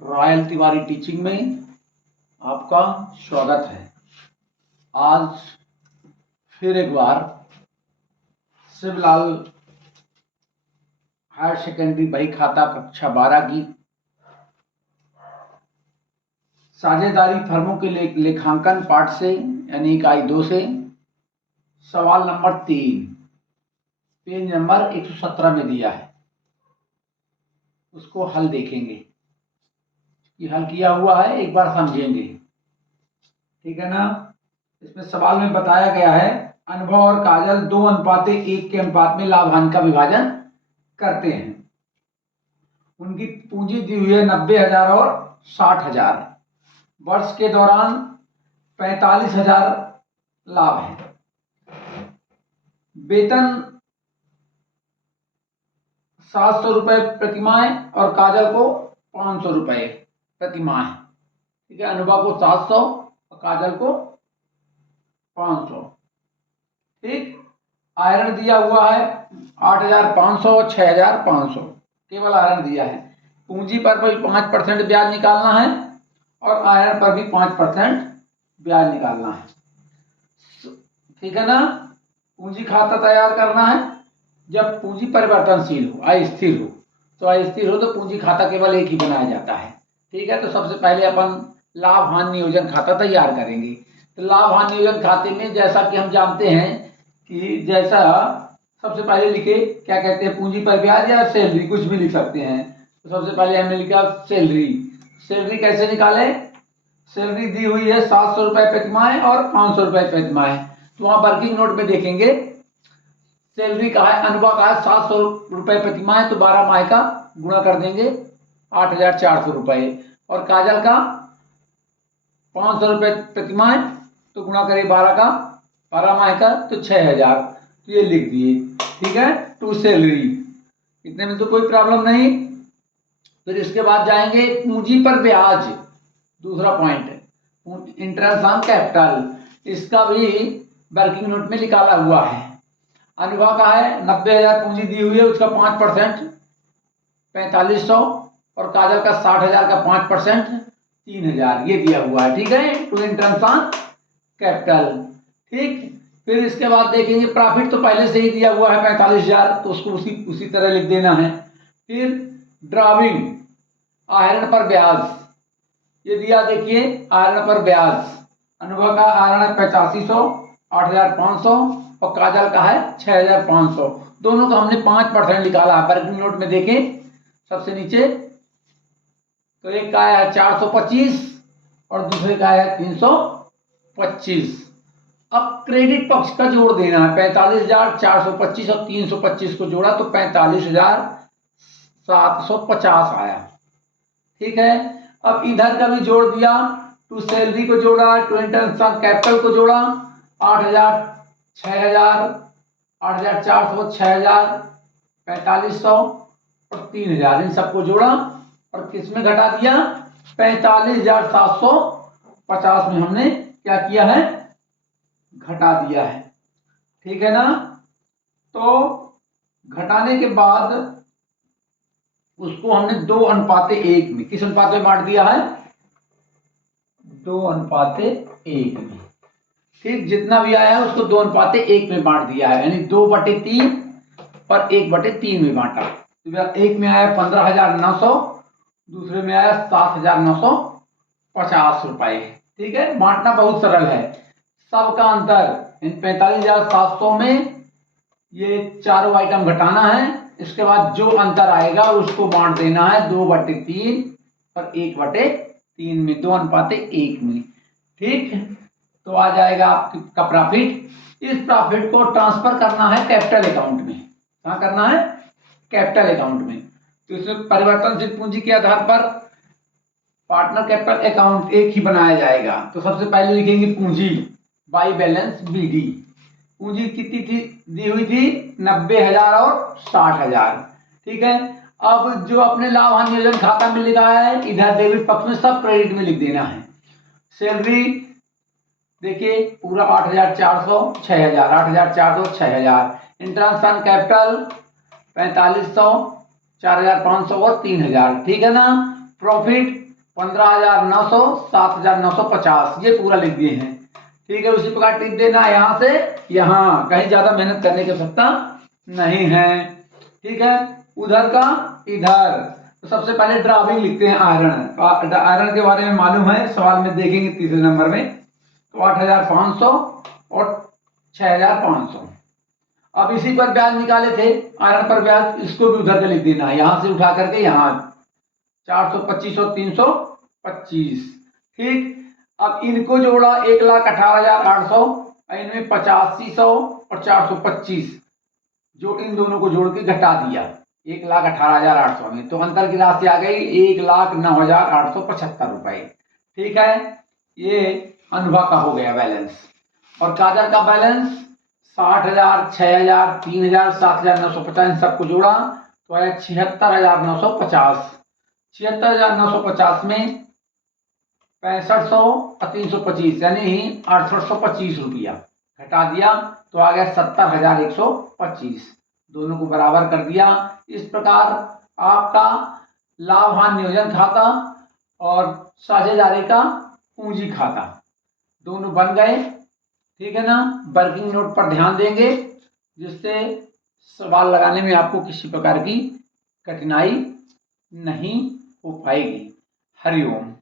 Royal Tiwari teaching में आपका स्वागत है। आज फिर एक बार शिवलाल हायर सेकेंडरी बही खाता कक्षा 12 की साझेदारी फर्मों के लेखांकन पाठ से यानी इकाई 2 से सवाल नंबर 3 पेज नंबर 117 में दिया है, उसको हल देखेंगे। ये हल किया हुआ है, एक बार समझेंगे, ठीक है ना। इसमें सवाल में बताया गया है अनुभव और काजल 2:1 के अनुपात में लाभ हानि का विभाजन करते हैं। उनकी पूंजी दी हुई है 90,000 और 60,000। वर्ष के दौरान 45,000 लाभ है। वेतन 700 रुपए प्रति माह और काजल को 500 रुपए प्रति माह, ठीक है। अनुभव को 700 और काजल को 500, ठीक। आयरण दिया हुआ है 8,500 और 6,500, केवल आयरण दिया है। पूंजी पर भी 5% ब्याज निकालना है और आयरण पर भी 5% ब्याज निकालना है, ठीक है ना। पूंजी खाता तैयार करना है जब पूंजी परिवर्तनशील हो, अस्थिर हो। तो अस्थिर हो तो पूंजी खाता केवल एक ही बनाया जाता है, ठीक है। तो सबसे पहले अपन लाभ हानि नियोजन खाता तैयार करेंगे। तो लाभ हानि नियोजन खाते में जैसा कि हम जानते हैं कि जैसा सबसे पहले लिखे क्या कहते हैं, पूंजी पर ब्याज या सैलरी, कुछ भी लिख सकते हैं। तो सबसे पहले हमने लिखा सैलरी। सैलरी कैसे निकाले? सैलरी दी हुई है 700 रुपए प्रति माह और 500 रुपए प्रति माह। तो वहां वर्किंग नोट में देखेंगे सैलरी का है, अनुभव का है 700 रुपए प्रति माह, तो 12 माह का गुणा कर देंगे 8,400 रुपए। और काजल का 500 रुपए प्रति माह, तो गुणा करिए 12 का, 12 माह का, तो 6,000। तो ये लिख दिए, ठीक है, टू सैलरी। इतने में तो कोई प्रॉब्लम नहीं। फिर इसके बाद जाएंगे पूंजी पर ब्याज, दूसरा पॉइंट है इंटरेस्ट ऑन कैपिटल। इसका भी वर्किंग नोट में निकाला हुआ है। अनुभव का है 90,000 पूंजी दी हुई है, उसका 5% 4500 और काजल का 60,000 का 5% 3,000, ये दिया हुआ है, ठीक है, टू इंटरेस्ट ऑन कैपिटल, ठीक। फिर इसके बाद देखेंगे प्रॉफिट तो पहले से ही दिया हुआ है 45,000, तो उसको उसी तरह लिख देना है। फिर ड्राविंग आहरण पर ब्याज, ये दिया देखिए आहरण पर ब्याज। अनुभव का आहरण है 8500, 8,500 और काजल का है 6,500। दोनों का हमने 5% निकाला है। वर्किंग नोट में देखें सबसे नीचे, तो एक का है 425 और दूसरे का है 325। अब क्रेडिट पक्ष का जोड़ देना है, 45,425 और 325 को जोड़ा तो 45,750 आया, ठीक है। अब इधर का भी जोड़ दिया, टू सैलरी को जोड़ा, टू इंटरेस्ट ऑन कैपिटल को जोड़ा, 8,000, 6,000, 8,400, 6,000, 4,500 और 3,000, इन सबको जोड़ा और किसमें घटा दिया? 45,750 में हमने क्या किया है? घटा दिया है, ठीक है ना। तो घटाने के बाद उसको हमने 2:1 में, किस अनुपात में बांट दिया है? 2:1 में, ठीक। जितना भी आया है उसको 2:1 में बांट दिया है, यानी 2/3 और 1/3 में बांटा। तो एक में आया 15,900, दूसरे में आया 7,950 रुपए, ठीक है। बांटना बहुत सरल है। सबका अंतर इन 45,700 में ये चारों आइटम घटाना है। इसके बाद जो अंतर आएगा उसको बांट देना है 2/3 और 1/3 में, 2:1 में, ठीक। तो आ जाएगा आपका प्रॉफिट। इस प्रॉफिट को ट्रांसफर करना है कैपिटल अकाउंट में। कहाँ करना है? कैपिटल अकाउंट में। तो इसमें परिवर्तनशील पूंजी के आधार पर पार्टनर कैपिटल अकाउंट एक ही बनाया जाएगा। तो सबसे पहले लिखेंगे पूंजी बाई बैलेंस BD। पूंजी कितनी थी दी हुई थी? 90,000 और 60,000, ठीक है। अब जो अपने लाभ हानि नियोजन खाता में लिखा है, इधर डेबिट पक्ष में सब क्रेडिट में लिख देना है। सैलरी देखिए पूरा 8,400, 6,000, 8,400, 6,000। इंटरेस्ट ऑन कैपिटल 4500, 4,500 और 3,000, ठीक है ना। प्रॉफिट 15,900, 7,950 ये पूरा लिख दिए हैं। ठीक है, उसी प्रकार टिप देना है यहाँ से यहाँ, कहीं ज्यादा मेहनत करने की आवश्यकता नहीं है। ठीक है, उधर का इधर। तो सबसे पहले ड्राविंग लिखते हैं आयरन। आयरन के बारे में मालूम है, सवाल में देखेंगे तीसरे नंबर में। तो 8,500 और 6,500। अब इसी पर ब्याज निकाले थे, आयरन पर ब्याज, इसको भी उधर का लिख देना है, यहां से उठा करके यहाँ 425 और 325। ठीक, अब इनको जोड़ा 1,18,800, इनमें 8500 और 425, जो इन दोनों को जोड़ के घटा दिया 1,18,800 में, तो अंतर की राशि आ गई 1,09,875 रुपए। ठीक है, ये अनुभा का हो गया बैलेंस। और काजल का बैलेंस 60,000, 6,000, 3,000, 7,950 इन सबको जोड़ा तो आया 76,950। 76,950 में 6500 और 325 यानी 6825 रुपया घटा दिया तो आ गया 70,125। दोनों को बराबर कर दिया। इस प्रकार आपका लाभ हानि नियोजन खाता और साझेदारी का पूंजी खाता दोनों बन गए। ठीक है ना, वर्किंग नोट पर ध्यान देंगे जिससे सवाल लगाने में आपको किसी प्रकार की कठिनाई नहीं हो पाएगी। हरिओम।